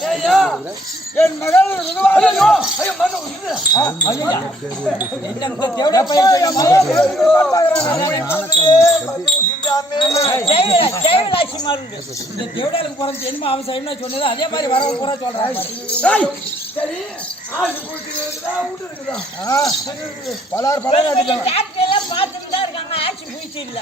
என் மகள் தேவடாலுக்கு போறது என்ன அவசியம் சொன்னது அதே மாதிரி வரவங்க பூரா சொல்றாங்க. சரி பலார் பலார் பார்த்துட்டு இருக்காங்க. ஆட்சி பூச்சி இல்ல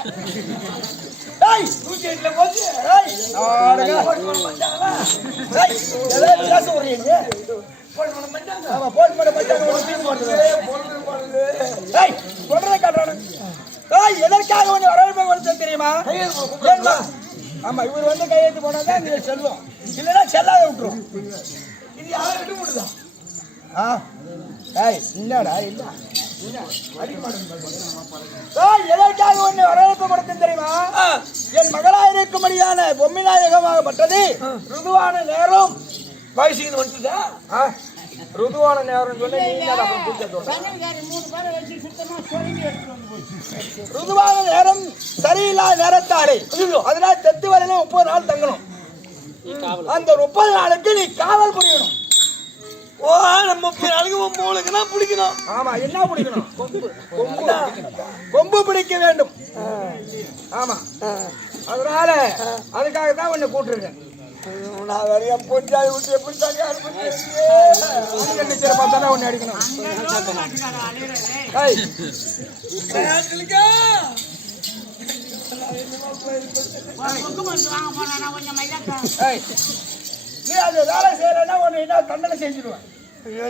எதற்காக வரவேற்பு தெரியுமா? ஆமா, இவர் வந்து கையெழுத்து போனாதான் நீங்க செல்வோம், இல்லைன்னா செல்லாத விட்டுரும். இது யாரை விட்டு போடுதான்? இல்லடா இல்ல எதற்காக ஒண்ணு வரவேற்பு கொடுத்தேன் தெரியுமா? என் மகளாயிருக்கும்படியான பொம்மை நாயகமாகப்பட்டது ருதுவான நேரம் வயசுக்கு வந்துட்டுதா? ருதுவான நேரம் சொல்லி ருதுவான நேரம் சரியில்லாத நேரத்தாரே, அதனால தெத்து வரையில 30 நாள் தங்கணும். அந்த 30 நாளுக்கு நீ காவல் புரியணும். ஓ, நம்ம 30 நாளுக்கு மூளைக்குன்னா பிடிக்கணும். ஆமா, என்ன பிடிக்கணும்? கொம்பு பிடிக்க வேண்டும். ஆமா, அதனால அதுக்காக தான் உன்னை கூட்டிருக்கேன். நான் வரைய பொஞ்சாதி விட்டு எப்படி தாங்க பார்த்தாலும் ஒன்னு அடிக்கணும். நீ அது வேலை செய்யறன்னா ஒன்னு என்ன தண்டனை செஞ்சிருவேன்.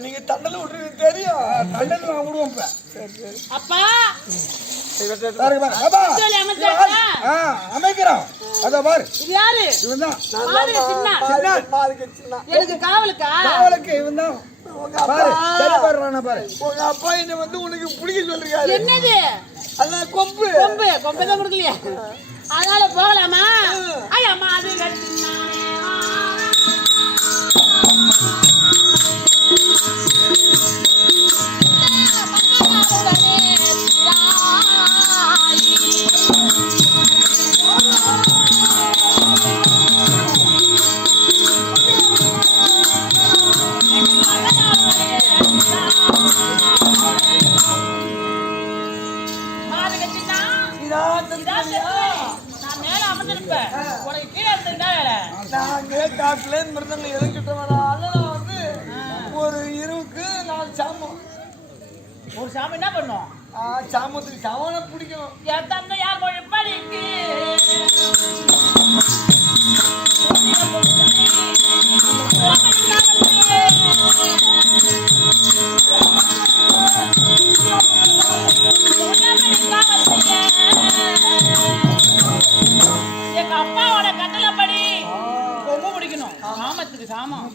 நீங்க தண்டனை விட்டுருக்கு தெரியும். தண்டனை நான் விடுவோம். அப்பா அமைக்கிறோம். அத பாரு, யாரு எனக்கு காவலுக்கா? காவலுக்கு இவன் தான். பாரு, பாரு, உங்க அப்பா என்ன வந்து உனக்கு பிடிக்க சொல்றாரு. என்னது? அதான் கொம்பு கொம்பு கொம்பு தான் கொடுக்கலையா? அதனால போகலாமா? ஐயம்மா அது ஒரு இருவுக்கு 4 சாமம். ஒரு சாமம் என்ன பண்ணும்? சாமத்துக்கு சாமான பிடிக்கும். யார் படிக்கு எங்க அப்பாவோட கட்டளைப்படி கொம்பு பிடிக்கணும். சாமத்துக்கு சாமம்.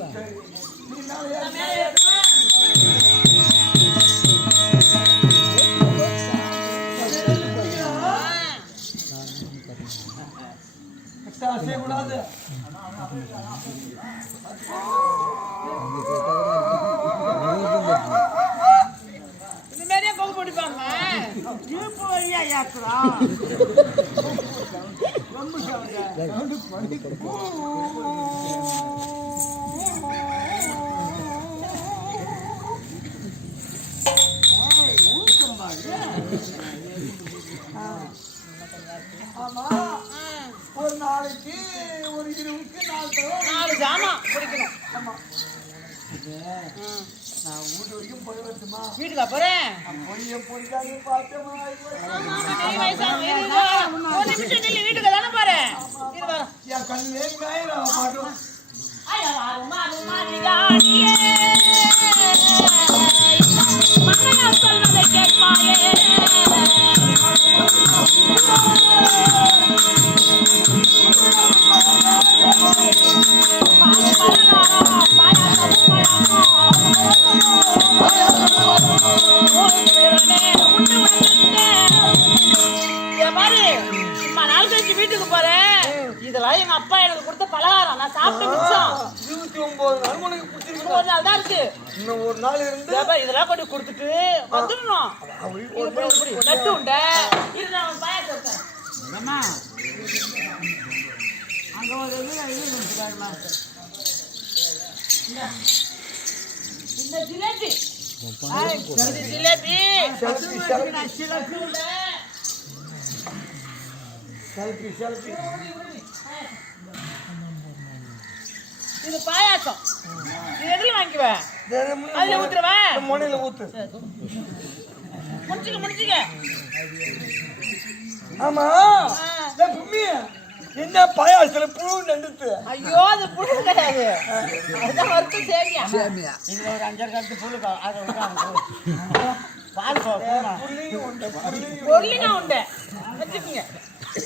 செய்யக்கூடாது. இந்த மாதிரியே கொம்பு பிடிப்பாங்க. இருப்பு வழியா ஏக்குறோம். ஆமா, ஒரு நாளைக்கு ஒரு இருவுக்கு 4 ஜாமான் பிடிக்கணும். ஆமா, நான் வீட்டு வரைக்கும் போய் வரட்டுமா? வீட்டுக்கா போறேன்? பொய்யாது பார்த்தேமா. வீட்டுக்கு தானே போறேன். என் கண்ணிலே காயிரம் மாட்டோம். சொல்றதை கேட்பாயே. வீட்டுக்கு போறேன். இதெல்லாம் எங்க அப்பா எனக்கு கொடுத்த பலகாரம். நான் சாப்பிட்டு மிச்சம் 29 நாள் உனக்கு பிடிச்சிருக்கு. ஒரு நாள் தான் இருக்கு. இன்னும் ஒரு நாள் இருந்து இதெல்லாம் கொண்டு கொடுத்துட்டு வந்துடணும். நட்டு உண்ட இருந்தா பாயாசம் அங்க ஒரு இந்த ஜிலேபி இது ஜிலேபி செல்ஃபி இது பாயாசம். இது எதுல வாங்கிக்குவேன்? அதுல ஊத்துறவன் மொனையில ஊத்து. முடிச்சுக்க. ஆமா பும்மி என்ன பாயாசத்துல புழு நண்டுத்து? ஐயோ அது புழு கிடையாது, அதுதான் வறுத்து சேமியா. இதுல ஒரு 5 கட்டு புழு பால் பொருளினா உண்டு வச்சுக்கோங்க.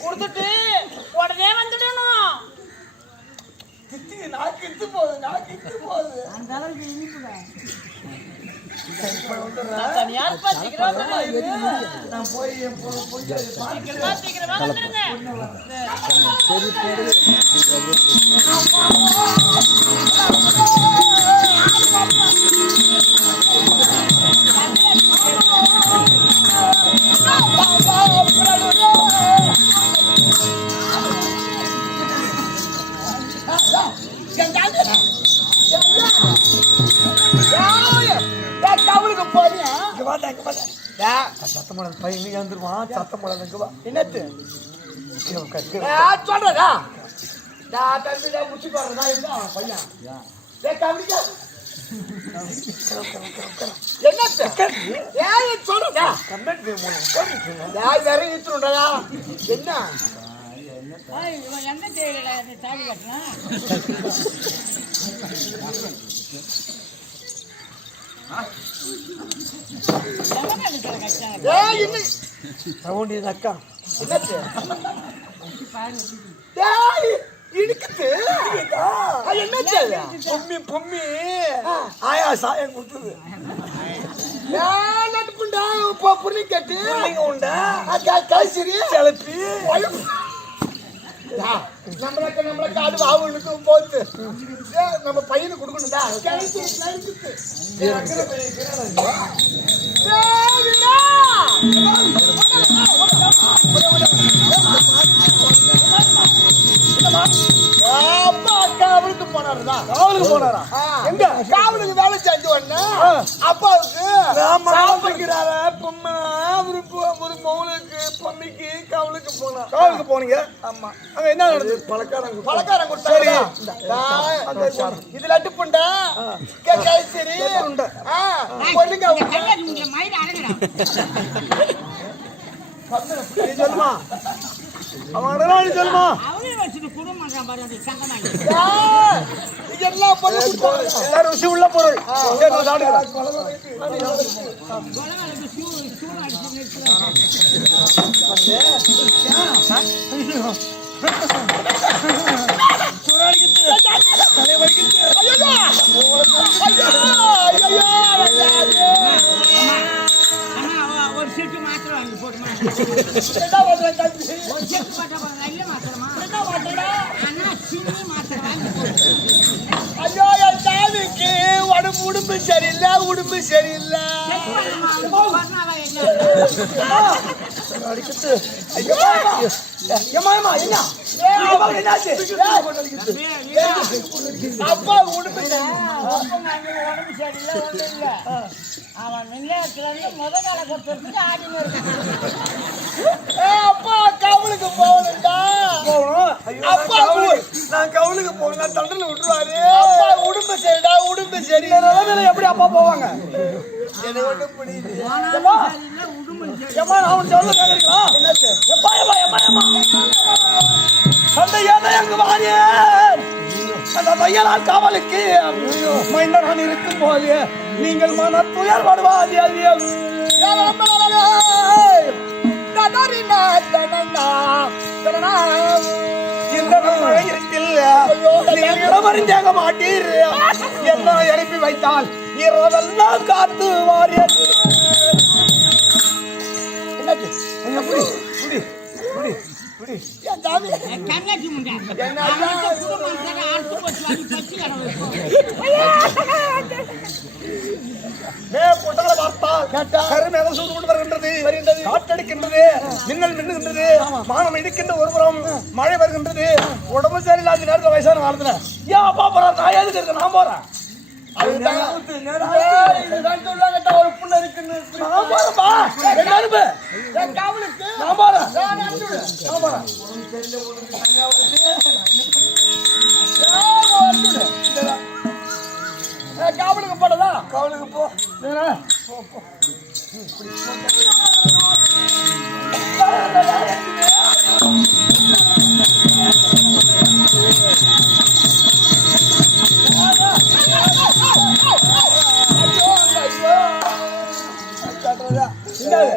கொடுத்துட்டு உடனே வந்துடணும். நான் கிட்டு போகுது அந்த அளவுக்கு இனிப்பு தனியார் பாத்துக்கிறோம். நான் போய் சீக்கிரமா வந்துருங்க. சத்தம் போடாத பையன் எழுந்துருவான். சத்தம் போடாத என்னத்து சொல்றதா முடிச்சு போறதா இருந்தா பையன் என்ன சொல்றதா வேற இத்துடா என்ன எந்த தேவையில தாலி கட்டினா அக்கா பொம்மி பொம்மி ஆயா சாயம் கொடுத்தது புள்ளி கட்டு உண்டா காய்ச்சறி கிளப்பி நம்மளுக்கு அது வாவுனுக்கு போச்சு. நம்ம பையனுக்கு கொடுக்கணும்டா. அப்பா காவலுக்கு போனாருதான். காவலுக்கு போனாரா? எங்க காவலுக்கு வேலை செஞ்சு உடனே அப்பாவுக்கு பொம்மை ஒரு மௌனுக்கு பொம்மிக்கு காவலுக்கு போனா. காவலுக்கு போனீங்க? ஆமா. அங்க என்ன நடந்தது? பலக்காரம் கொடுத்தாரு. இது லட்டு புண்டை கைசரி பொண்ணுங்க சொல்லுமா அவன் சொல்லுமா எல்லாரும் ருசி உள்ள பொருள் ஒரு சீட்டு மாத்திரம் வாங்கி போட்டுமா ஐயோ என் தாவிக்கு உடம்பு சரியில்லை உடம்பு சரியில்லை அப்பா உடம்பு சரியில்லை ஒண்ணு இல்ல அவன் விளையாட்டுல இருந்து முத கால கொடுத்துட்டு ஆடினு இருக்கான். அப்பா கவுலுக்கு போகணும்டா அப்பா நான் கவுலுக்கு போனா தண்டனை விட்டுருவாரு. அப்பா உடம்பு சரிடா உடம்பு சரி எப்படி அப்பா போவாங்க? எனக்கு ஒன்றும் புரியுது. காவலுக்கு மன்னன் இருக்கும் போது நீங்கள் மன துயர் படுவாதி இடமறிந்தாக மாட்டீர். என்ன எழுப்பி வைத்தால் இரவெல்லாம் காத்து வாரிய காற்றடிக்கின்றது, மின்னல் மின்னுகின்றது, மானம் இடிக்கின்ற ஒருபுறம் மழை வருகின்றது. உடம்பு சரியில்லாத நேரத்தில் வயசான காலத்துல ஏன் அப்பா போறாரு? நான் எதுக்கு இருக்கு? நான் போறேன். இதுதான் சொல்லுவாங்க ஒரு புண்ணு இருக்குன்னு. நான் போறேன்பா. என்ன அனுப்பு? காவலுக்கு நான் போறேன். நான் அனுப்பிடு. நான் போறேன். காவலுக்கு போடதா? காவலுக்கு போ.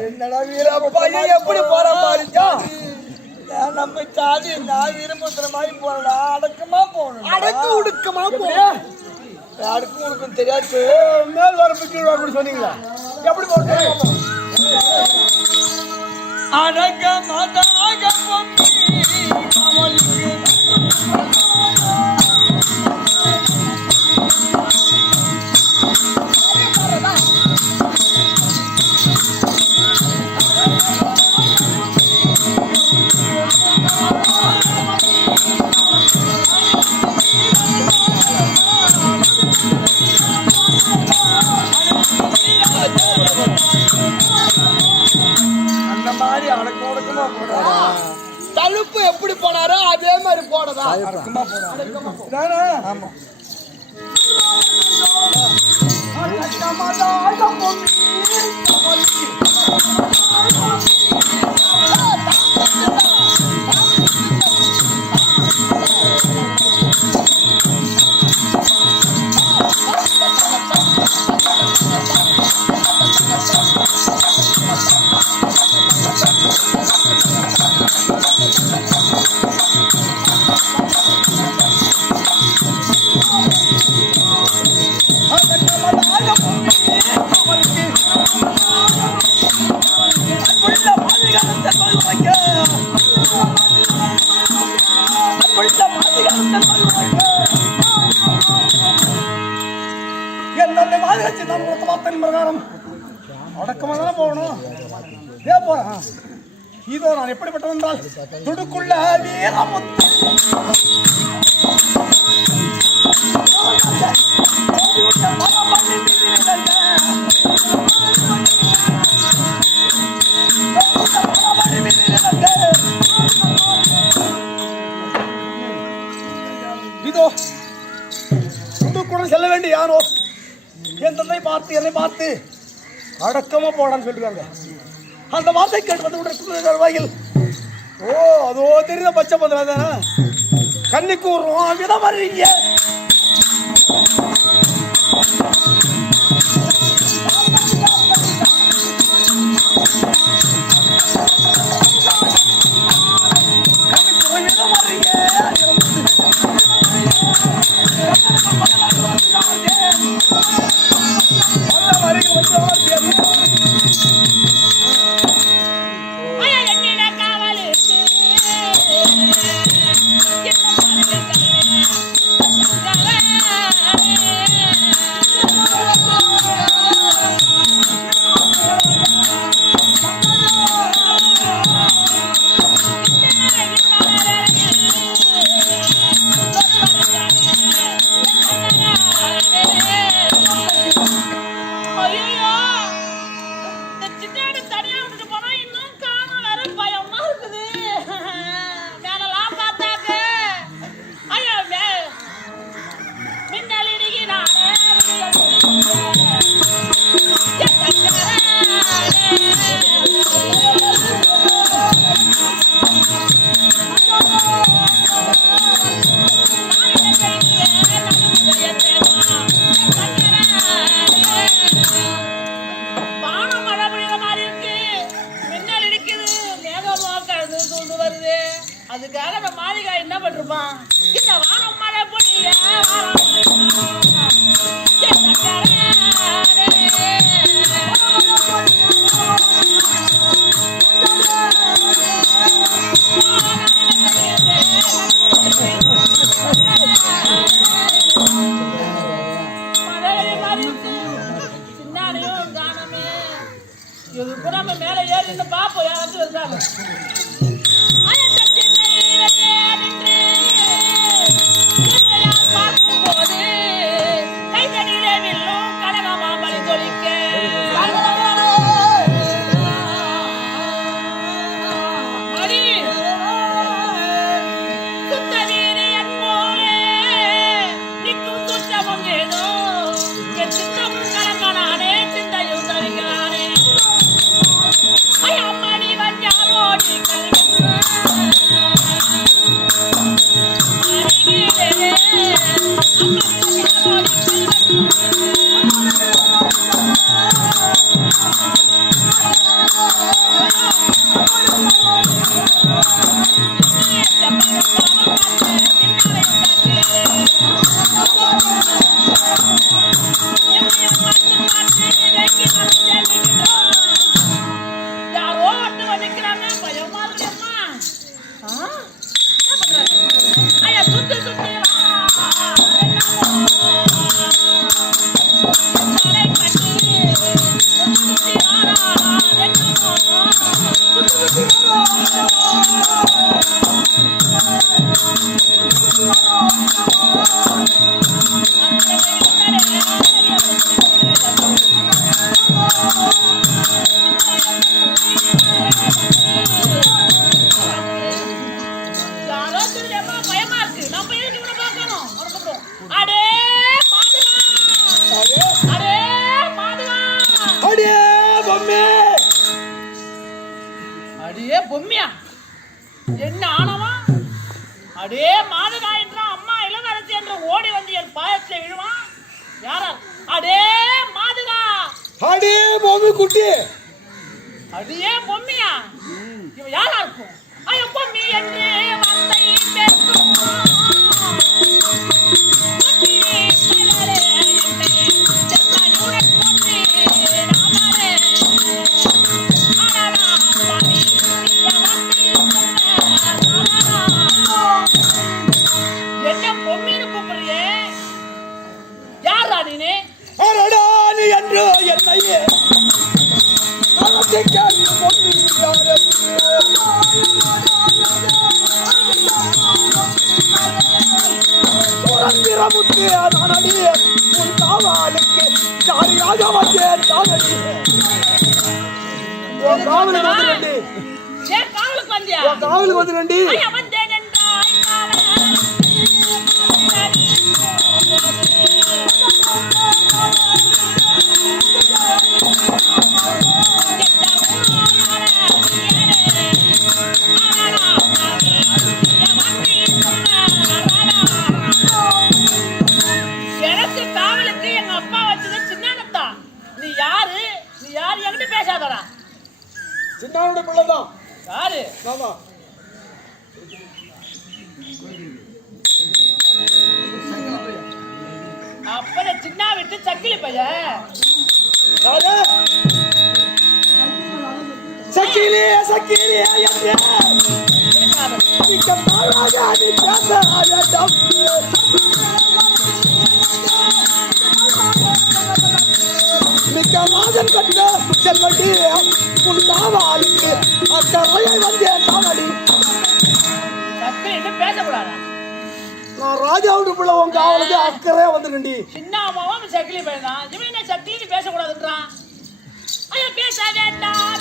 என்னடா வீரப்பா எப்படி போற மாதிரிச்சா? நம்ம சாதி நான் விரும்புற மாதிரி போறடா. அடக்கமா போகணும். அடக்கு உடுக்கமா போகணும். யாருக்கும் உனக்கும் தெரியாது. மேல் வரப்பு கீழ் வரப்பு சொன்னீங்களா? எப்படி போறோம்? அடக்கமாக பொங்கி அந்த மாதிரி அடக்கம் ஒடுக்கமா போடாதா? தழுப்பு எப்படி போனாரோ அதே மாதிரி போனதா? அடக்கமா போடா. ஆமா. என்னென்ன மாதிரி நம்ம வார்த்தையின் பிரகாரம் அடக்கமா தானே போகணும். ஏன் போறேன்? இதோ நான் எப்படிப்பட்டவன் என்றால் துடுக்குள்ள வீரமுத்து இதோ துடுக்குடன் செல்ல வேண்டிய யாரோ என் தந்தை பார்த்து என்னை பார்த்து அடக்கமா போடான்னு சொல்லிருக்காங்க. அந்த வார்த்தை கேட்டு வந்து வாயில் ஓ அதோ தெரியுத பச்சை பத்திரம் கண்ணிக்கு விடுறோம் விட வர்றீங்க. அதுக்காக நம்ம மாளிகை என்ன பண்ணிருப்பான்? இந்த வானம் மழை பொழிய சின்னாடையும் காணமே. இதுக்கு நம்ம மேல ஏறி பாப்போம் யாராச்சும் இருக்காங்க. பார்க்கும்போது கைதடியிலே தவம் ஏதோ என் சித்தமும் கலங்கனானே சிந்தையும் தவிக்கிறானே அம்மா நீ வஞ்சாரோடி யாரோ வந்து வதைக்கிறாங்க பயமா இருக்குமா என்ன பண்றாங்க ஐயா சுத்தி சுத்தி யாரோ தெரியாம பயமா இருக்கு நம்ம எதுக்கு இவனை பார்க்கணும் அடே மாதுகா அடே மாதுகா அடியே பொம்மே அடே பொம்மியா என்ன ஆனவா அடே மாதுகா என்றான் அம்மா இளவரசி என்று ஓடி வந்து என் பாயத்தில் விழுவான் யாரா அடே மாதுகா அடியே பொம்மி குட்டி அடியே பொம்மியா இவன் யாரா இருக்கும் ஐயோ பொம்மி என்று வார்த்தை பேசும் என்ன பொம்மின்னு கூப்பிடுறியே யாரா நீனே அரடா நீ என்று என்னையே நமக்கு பொம்மி சுரந்திரமுத்து நானடி உன் காவலுக்கு ஜாலியாக வந்தேன் காவலி உன் காவலுக்கு வந்துடண்டி ஏன் காவலுக்கு வந்தியா உன் காவலுக்கு வந்துடண்டி ஐயா வந்தேன் என்றாய் எனக்கு காவலுக்கு எங்க அப்பா வச்சது சின்னத்தா நீ யாரு என்கிட்ட பேசாதடா சின்னாவுடைய பிள்ளைதான் யாரு ஆமா அப்பட சின்ன விட்டு சக்கிலி பைய யாரு சக்கிலி சக்கிலி என்று பேசாத மிக்க தாழாக நீ பேச வேண்டும் மிக்க மாதன் கட்டின செல்வடி உன் காவலுக்கு அக்கறையை வந்தேன் காவடி சக்கிலி இன்னும் பேசக்கூடாதா நான் ராஜாவுடைய பிள்ளை உன் காவலுக்கு அக்கறையா வந்துருண்டி சின்ன அம்மாவும் சக்கிலி பையன் தான் இவன் என்ன சக்கிலி பேசக்கூடாதுன்றான் ஐயோ பேச வேண்டாம்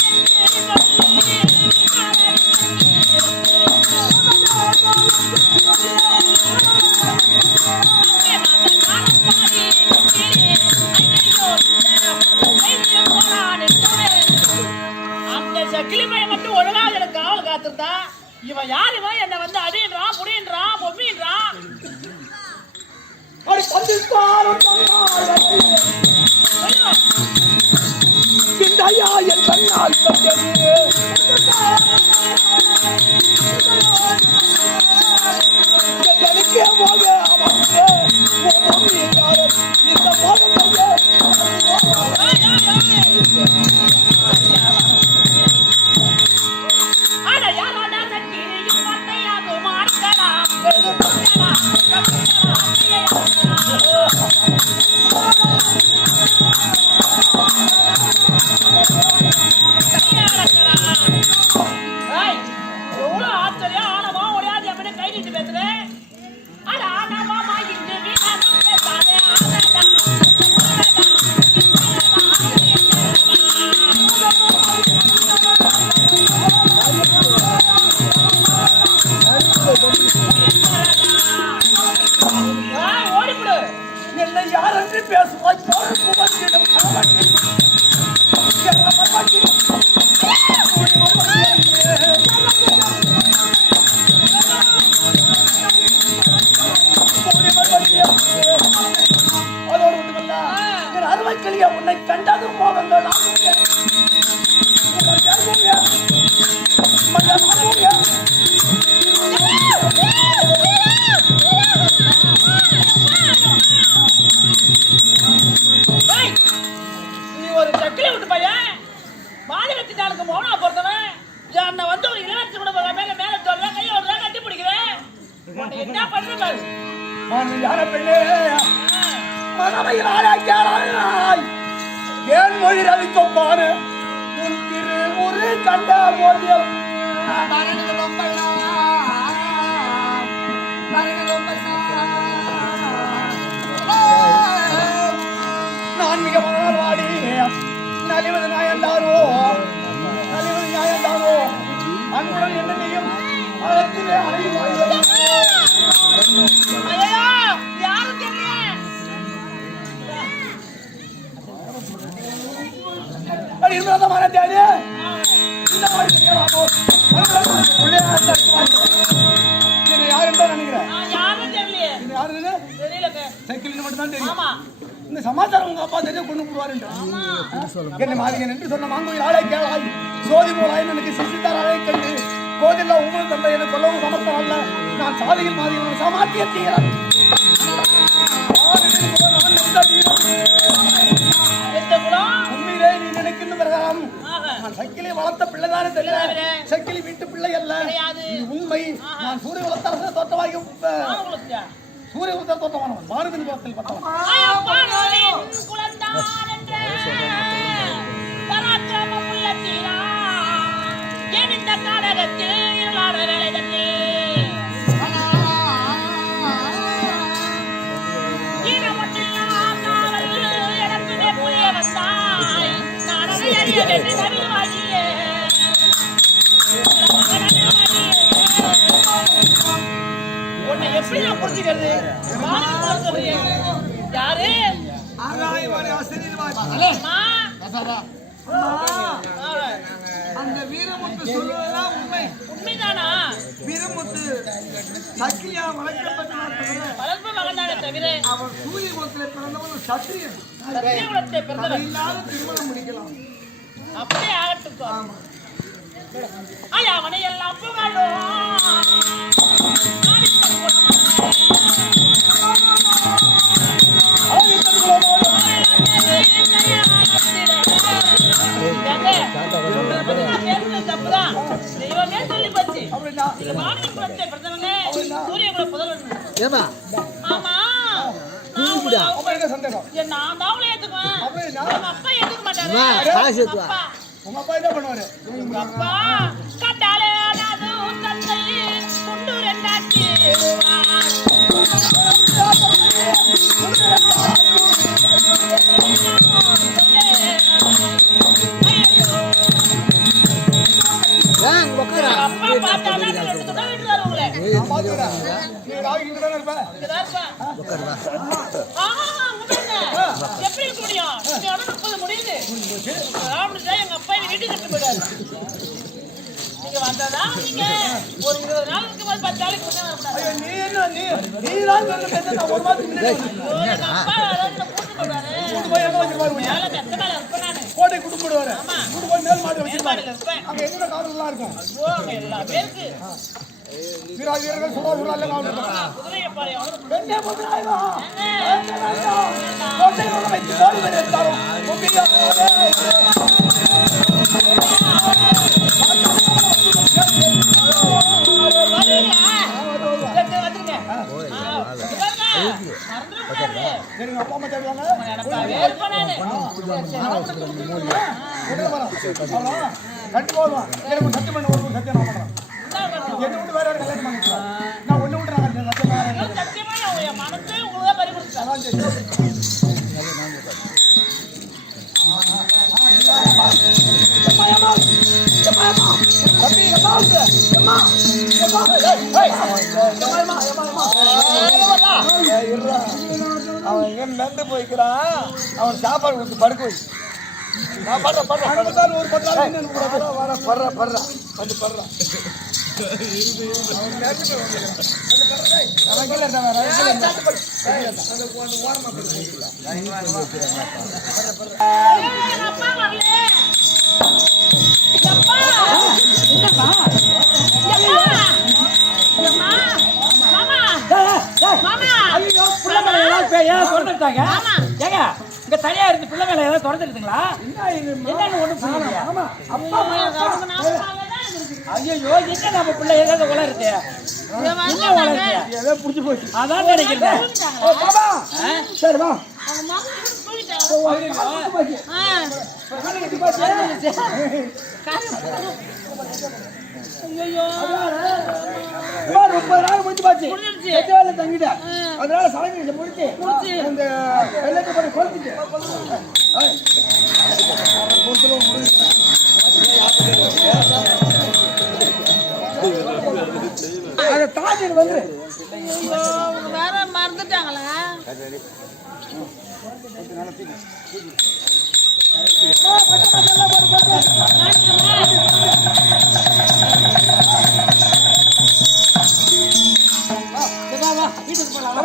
அந்த சக்கிலி பையன் மட்டும் ஒழுங்காக எனக்கு காவல் காத்திருந்தா இவன் யாருவன் என்ன வந்து அடின்றான் புடின்றான் பொம்மின்றான் அடி கந்திஸ்தாரம் இந்தையா என் கண்ணால் கண்டது எனக்கே போக அவனுக்கு இந்த போக அட யாரோட சக்கிலியும் வார்த்தையாகும் மார்க்கலாம் என்னை யார் என்று பேசுவாய் குமரியிடம் அதோடு மட்டுமல்ல என் அருமைக்கிளிய உன்னை கண்டதும் மோகங்கள் நீ ஒரு சக்கிலி விட்டு பையன் மாநிலத்தினாலுக்கு மோனா பொறுத்தவன் என்னை வந்து ஒரு இளவரசி கூட மேல மேல சொல்றேன் கையை விடுறேன் கட்டி பிடிக்கிறேன் உன்னை என்ன பண்ற பாரு யார பெண்ணே மனமையில் ஆளாக்கியாய் ஏன் மொழி ரவிக்கொப்பான உன் திரு ஒரு கண்ட போதியம் நான் மிக மகனால் வாடி நலிவது நியாயந்தானோ அன்புடன் என்னையும் அழைத்திலே அழையும் ஐயோ யாரும் தெரியல யாரும் தெரியலையே தெரியலங்க ஆமா இந்த சமாச்சாரம் உங்க அப்பா தெரிய கொண்டு போடுவாரு என்ன மாதிரி என்று சொன்ன மாங்குயில் ஆளை கேளாய் சோதி போலாய் எனக்கு சிசித்தாராளை கண்டு கோதில்ல உங்களுக்கு தந்தை என சொல்லவும் சமர்த்தம் அல்ல நான் சாதியில் மாதிரி சமாத்தியத்தீரன் உண்மையிலே நீ நினைக்கின்ற பிரகாரம் நான் சக்கிலி வளர்த்த பிள்ளைதானே தெரியல சக்கிலி வீட்டு பிள்ளை அல்ல உண்மை நான் சூரிய வளர்த்த தோட்டமாகி சூரிய வளர்த்த தோட்டமானவன் மானுதின் குலத்தில் பட்டவன் உன்னை எப்படி நான் புரிஞ்சுக்கிறது யாரு அந்த வீரமுத்து சொல்வதெல்லாம் உண்மை உண்மைதானா வீரமுத்து சக்கிலியா வளர்ப்பு மகன் தானே தவிர அவன் சூரிய குலத்தில் பிறந்தவன் சத்திரியன் சத்திரிய குலத்தை பிறந்தவன் இல்லாத திருமணம் முடிக்கலாம் அப்படியே ஆகட்டும் அவனை எல்லாம் புகழும் தப்புதான் தெய்வமே சொல்லி போச்சு இது மாநில குலத்தை பிறந்தவனே சூரிய குல புதல்வன் ஆமா நான் தான் ஏத்துக்குவேன் எங்க அப்பா ஏத்துக்க மாட்டாரு உங்க அப்பா என்ன பண்ணுவாரு அப்பா கண்டாலே அது தந்தை குண்டு ரெண்டாக்கி அப்பா பார்த்தாலும் விட்டுருவாரு உங்களை எப்படி இருக்க முடியும் 30 முடியுது எங்க அப்பா வீட்டுக்கு கட்டு போயிடாரு நீங்க வந்ததா நீங்க ஒரு 20 நாள் இருக்கும்போது 10 நாளைக்கு கோட்டை குடும்படுவாரு மேல் மாடு வச்சிருப்பாரு அங்க எங்க காவல்லாம் இருக்கும் எல்லா பேருக்கு வீரர்கள் சுடா சுடா காவல் குதிரையை பாரு பெண்ணே முதலாயவா கோட்டை வைத்து ஓடி வருகிறாரோ அப்பா அம்மா தேடுவாங்க கண்டிப்பா வருவான் எனக்கு சத்தியம் பண்ண ஒரு சத்தியம் நான் பண்றேன் என்ன விட்டு வேற கல்யாணம் பண்ணிக்கலாம் நான் ஒண்ணு விட்டு நான் சத்தியமா மனசே உங்களுக்கு பறி கொடுத்தேன் அவன் எங்க மெந்து போய்க்கிறான். அவன் சாப்பாடு கொடுத்து படுக்க வை. நான் படுறேன் ஒரு 10 நாள் படுறேன் வந்து படுறான். அப்பா வரல. அப்பா இங்க தனியா இருந்து பிள்ளை மேல ஏதாவது தொடர்ந்துருக்குங்களா? என்னன்னு ஒண்ணு புரியலையா? அப்பா ஐயோ என்ன நம்ம பிள்ளை ஏதாவது உளருது என்ன உளருது ஏதோ புடிச்சு போச்சு அதான் நினைக்கிறேன். சரி வா தங்கிட்டேன். அதனால சடங்கு முடிச்சு இந்த வெள்ளத்தை போட்டு கொடுத்துட்டு அதை தாண்டிட்டு வந்து வேற மறந்துட்டாங்களா? வீட்டுக்கு போலாம்.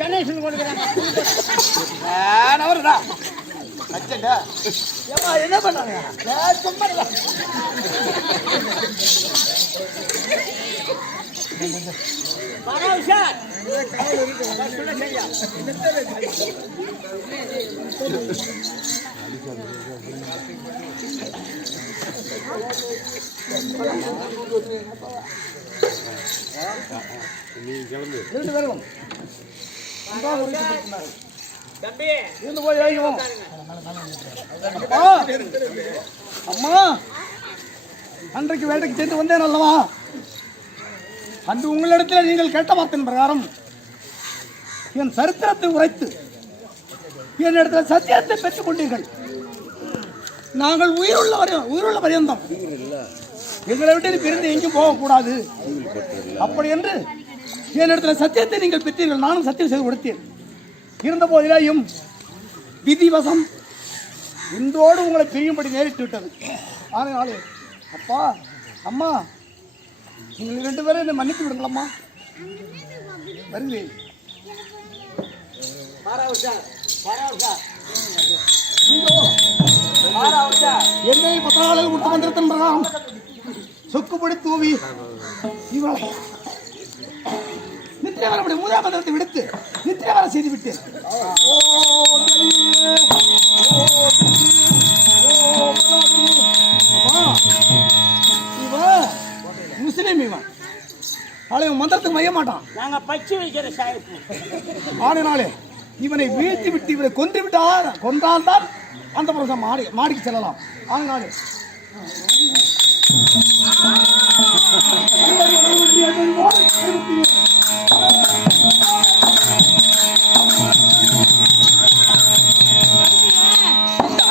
கணேசன் என்ன பண்ணாங்க? அம்மா அன்றைக்கு வேட்டைக்கு சென்று வந்தேன் அல்லவா? அன்று உங்களிடத்தில் நீங்கள் கேட்ட வார்த்தையின் பிரகாரம் என் சரித்திரத்தை உரைத்து என்னிடத்தில் சத்தியத்தை பெற்றுக் கொண்டீர்கள். நாங்கள் உயிருள்ள பரியந்தம் எங்களை விட்டு பிரிந்து எங்கும் போகக்கூடாது அப்படி என்று என்னிடத்தில் சத்தியத்தை நீங்கள் பெற்றீர்கள். நானும் சத்தியம் செய்து கொடுத்தேன். இருந்த போதிலேயும் விதிவசம் இன்றோடு உங்களை பிரியும்படி நேரிட்டு விட்டது. ஆனாலே அப்பா அம்மா நீங்கள் 2 பேரும் என்னை மன்னித்து விடுங்களம்மா. வருகிறேன். என்னை 10 நாளில் விட்டு வந்திருக்கின்றான். சொக்குப்படி தூவி இவளை நித்திரை வரப்படி மூதாம் மந்திரத்தை விடுத்து நித்திரை வர செய்து விட்டேன். முஸ்லீம் இவன் அவன் மந்திரத்துக்கு மைய மாட்டான். நாங்க பச்சை வைக்கிற சாய்ப்பு ஆடினாலே இவனை வீழ்த்தி விட்டு இவனை கொன்று விட்டால் கொன்றால்தான் அந்த புருஷன் மாடிக்கு செல்லலாம். ஆனாலே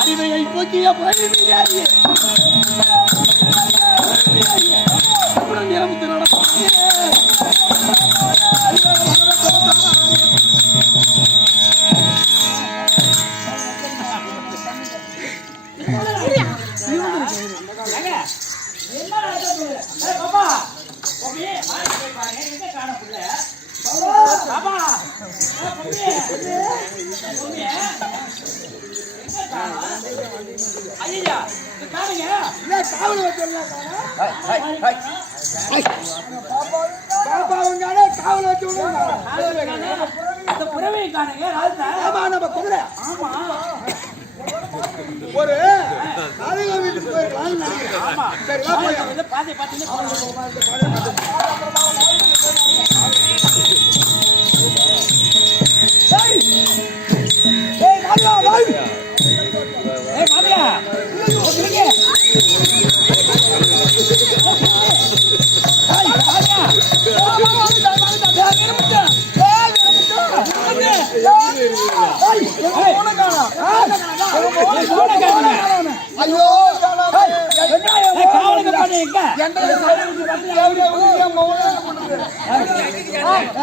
அறிவையை போக்கிய ஒரு நாளைக்கு வீட்டுக்கு போயிருக்கலாம்னு நினைக்கிறேன். சரி வா போய்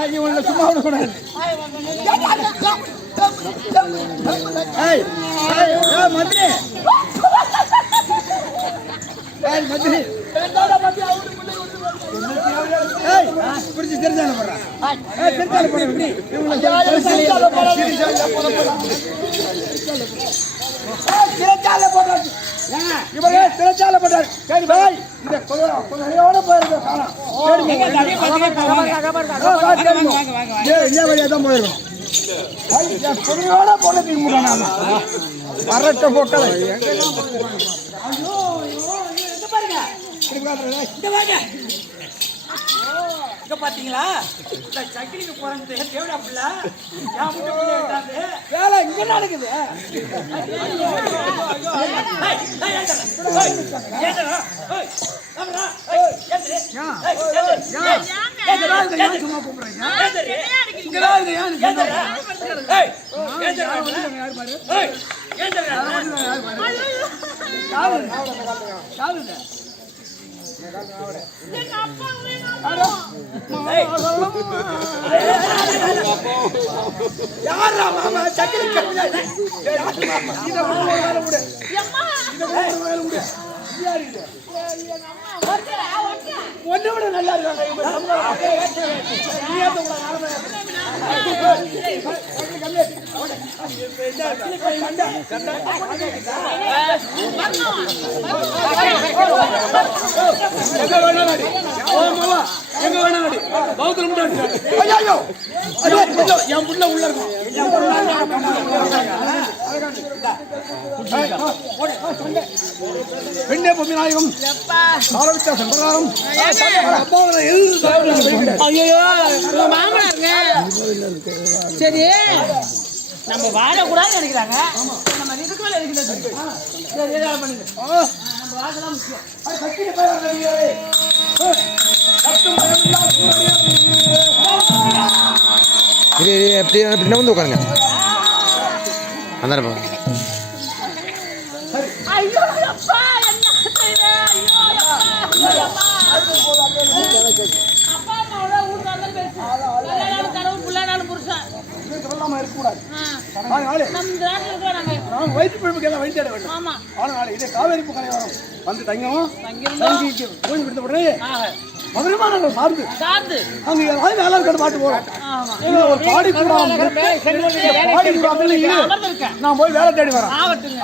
ஐயோ சும்மா விடக்கூடாது. மந்திரி மந்திரி பிடிச்சி தெரிஞ்சால போடுறேன் சிறைச்சாலை போட்டாரு. இவரே சிறைச்சாலை போட்டாரு. சரி பாய் இந்த குதிரையோட போயிருக்க காலம் தான் போயிருக்கோம். குதிரையோட போன அரட்ட போட்டல பாத்தீங்களா சக்கிலிக்கு போறது தேவையா புள்ள வேலை இங்க நடக்குது. யாரா மாமா சக்கிலி ஒண்ணு விட நல்லா என் புள்ள உள்ள இருக்கும். பெண்ணே பொம்மி நாயகம் காலவிச்சா சம்பிரதாயம் சரி நம்ம வாழக்கூடாதுன்னு நினைக்கிறாங்க. நம்ம இதுக்கு மேல இருக்கிறது சரி ஏதாவது பண்ணுங்க. நம்ம வாழலாம் முக்கியம். எப்படி அப்படின்னா வந்து உட்காருங்க அந்த ஐயோ அப்பா என்ன செய்வேன்? ஐயோ அப்பா அப்பா அம்மாவோட ஊருக்கு வந்து பேசு. நல்ல கடவுள் புள்ளனாலும் புருஷன் இருக்கக்கூடாது. நம்ம நாட்டில் இருக்கிற நாங்க வயிற்று பிழப்புக்கு எல்லாம் வழி தேட வேண்டும். ஆமா ஆனால் இதே காவேரி புகழை வரும் வந்து தங்கம் தங்கிக்கு ஓய்வு கொடுத்த உடனே மதுரமா நாங்கள் சார்ந்து அங்க ஏதாவது வேலை கடை பாட்டு போறோம். ஒரு பாடி கூட நான் போய் வேலை தேடி வரேன். ஆகட்டும்.